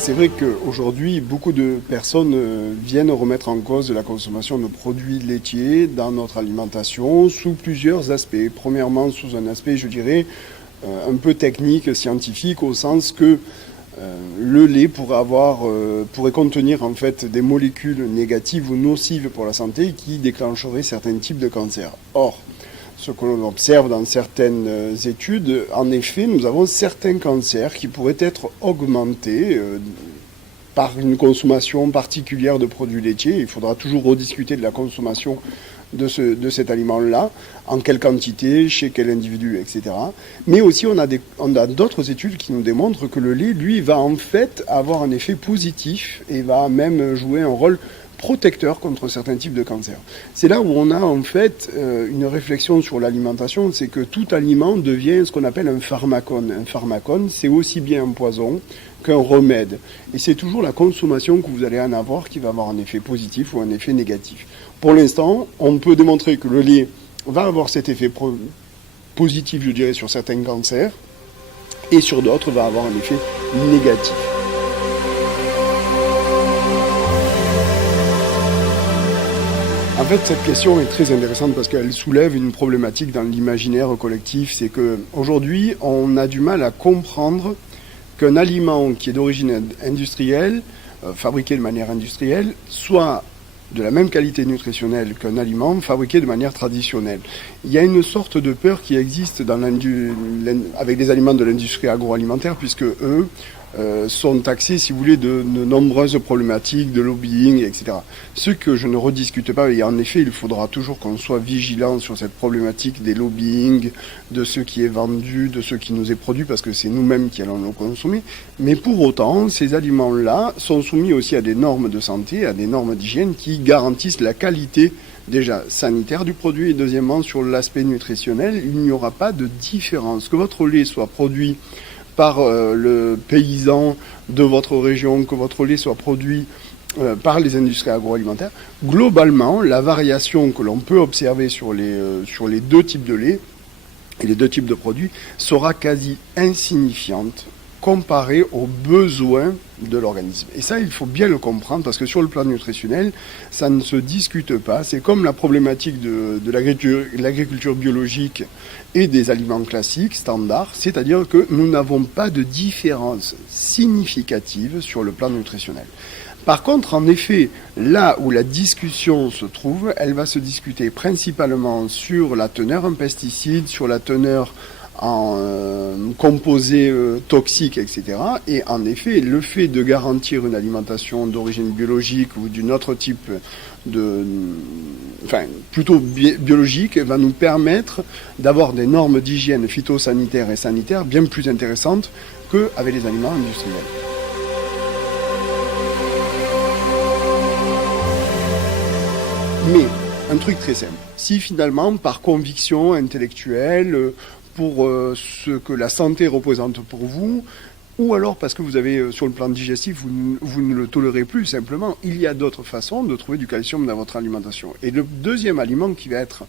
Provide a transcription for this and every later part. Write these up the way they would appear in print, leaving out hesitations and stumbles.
C'est vrai qu'aujourd'hui, beaucoup de personnes viennent remettre en cause la consommation de produits laitiers dans notre alimentation sous plusieurs aspects. Premièrement, sous un aspect, je dirais, un peu technique, scientifique, au sens que le lait pourrait contenir en fait des molécules négatives ou nocives pour la santé qui déclencheraient certains types de cancers. Or, ce que l'on observe dans certaines études, en effet, nous avons certains cancers qui pourraient être augmentés par une consommation particulière de produits laitiers. Il faudra toujours rediscuter de la consommation de cet aliment-là, en quelle quantité, chez quel individu, etc. Mais aussi, on a d'autres études qui nous démontrent que le lait, lui, va en fait avoir un effet positif et va même jouer un rôle protecteur contre certains types de cancers. C'est là où on a en fait une réflexion sur l'alimentation, c'est que tout aliment devient ce qu'on appelle un pharmacone. Un pharmacone, c'est aussi bien un poison qu'un remède. Et c'est toujours la consommation que vous allez en avoir qui va avoir un effet positif ou un effet négatif. Pour l'instant, on peut démontrer que le lait va avoir cet effet positif, je dirais, sur certains cancers, et sur d'autres va avoir un effet négatif. En fait, cette question est très intéressante parce qu'elle soulève une problématique dans l'imaginaire collectif. C'est qu'aujourd'hui, on a du mal à comprendre qu'un aliment qui est d'origine industrielle, fabriqué de manière industrielle, soit de la même qualité nutritionnelle qu'un aliment fabriqué de manière traditionnelle. Il y a une sorte de peur qui existe avec les aliments de l'industrie agroalimentaire, puisque eux sont taxés, si vous voulez, de nombreuses problématiques, de lobbying, etc. Ce que je ne rediscute pas, et en effet, il faudra toujours qu'on soit vigilant sur cette problématique des lobbying, de ce qui est vendu, de ce qui nous est produit, parce que c'est nous-mêmes qui allons le consommer. Mais pour autant, ces aliments-là sont soumis aussi à des normes de santé, à des normes d'hygiène qui garantissent la qualité déjà sanitaire du produit, et deuxièmement, sur l'aspect nutritionnel, il n'y aura pas de différence. Que votre lait soit produit par le paysan de votre région, que votre lait soit produit par les industries agroalimentaires, globalement, la variation que l'on peut observer sur les deux types de lait et les deux types de produits sera quasi insignifiante comparée aux besoins de l'organisme. Et ça, il faut bien le comprendre, parce que sur le plan nutritionnel, ça ne se discute pas. C'est comme la problématique de l'agriculture biologique et des aliments classiques, standards, c'est-à-dire que nous n'avons pas de différence significative sur le plan nutritionnel. Par contre, en effet, là où la discussion se trouve, elle va se discuter principalement sur la teneur en pesticides, sur la teneur en composés toxiques, etc. Et en effet, le fait de garantir une alimentation d'origine biologique ou d'un autre type plutôt biologique, va nous permettre d'avoir des normes d'hygiène phytosanitaire et sanitaire bien plus intéressantes qu'avec les aliments industriels. Mais, un truc très simple, si finalement, par conviction intellectuelle, pour ce que la santé représente pour vous, ou alors parce que vous avez, sur le plan digestif, vous ne le tolérez plus simplement, il y a d'autres façons de trouver du calcium dans votre alimentation. Et le deuxième aliment qui va être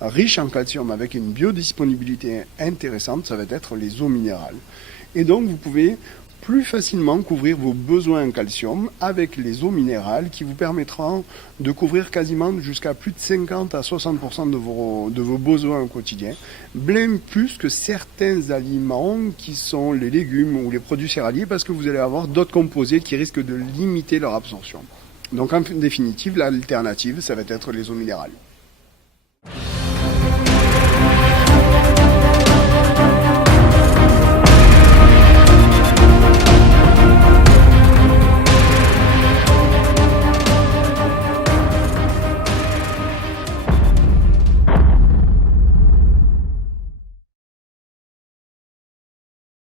riche en calcium avec une biodisponibilité intéressante, ça va être les eaux minérales. Et donc vous pouvez plus facilement couvrir vos besoins en calcium avec les eaux minérales qui vous permettront de couvrir quasiment jusqu'à plus de 50 à 60% de vos besoins au quotidien, bien plus que certains aliments qui sont les légumes ou les produits céréaliers, parce que vous allez avoir d'autres composés qui risquent de limiter leur absorption. Donc en définitive, l'alternative, ça va être les eaux minérales.